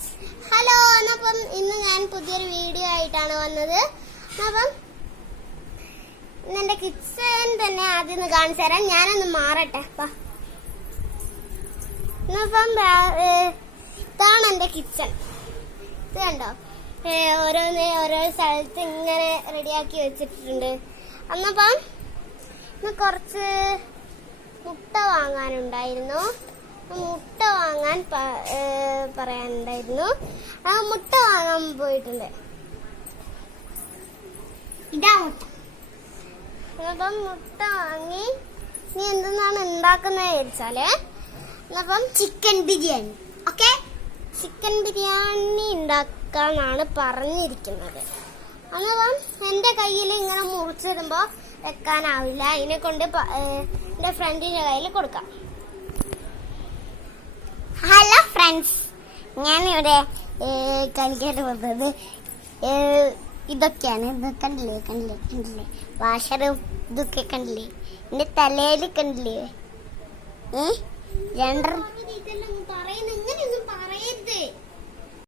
Friends, hello. അപ്പം ഇന്ന് ഞാൻ പുതിയൊരു വീഡിയോ ആയിട്ടാണ് വന്നത്. അപ്പം എന്റെ കിച്ചൺ തന്നെ ആദ്യം കാണിച്ചു തരാം. ഞാനൊന്ന് മാറട്ടെ. അപ്പം ഇതാണ് എന്റെ കിച്ചൺ. ഇത് കണ്ടോ, ഓരോ സ്ഥലത്ത് ഇങ്ങനെ റെഡിയാക്കി വെച്ചിട്ടുണ്ട്. അന്നപ്പം ഇന്ന് കുറച്ച് മുട്ട വാങ്ങാനുണ്ടായിരുന്നു. മുട്ട വാങ്ങാൻ പറയാനുണ്ടായിരുന്നു. ആ മുട്ട വാങ്ങാൻ പോയിട്ടുണ്ട്. ഇതാ മുട്ട. അപ്പം മുട്ട വാങ്ങി നീ എന്തെന്നാണ് ഉണ്ടാക്കുന്നത് വിചാരിച്ചാല്, അപ്പം chicken biryani. Okay, chicken biryani ഉണ്ടാക്കാനാണ് പറഞ്ഞിരിക്കുന്നത്. അപ്പം എന്റെ കയ്യിൽ ഇങ്ങനെ മുറിച്ചിടുമ്പോ വെക്കാനാവില്ല. ഇതിനെ കൊണ്ട് എന്റെ ഫ്രണ്ടിന്റെ കയ്യിൽ കൊടുക്കാം. ഹലോ ഫ്രണ്ട്സ്, ഞാനിവിടെ കളിക്കാൻ പോകുന്നത് ഇതൊക്കെയാണ്. ഇത് കണ്ടില്ലേ വാഷറും ഇതൊക്കെ കണ്ടില്ലേ? എന്റെ തലയിൽ കണ്ടില്ലേ? ഇങ്ങനെയൊന്നും പറയരുത്.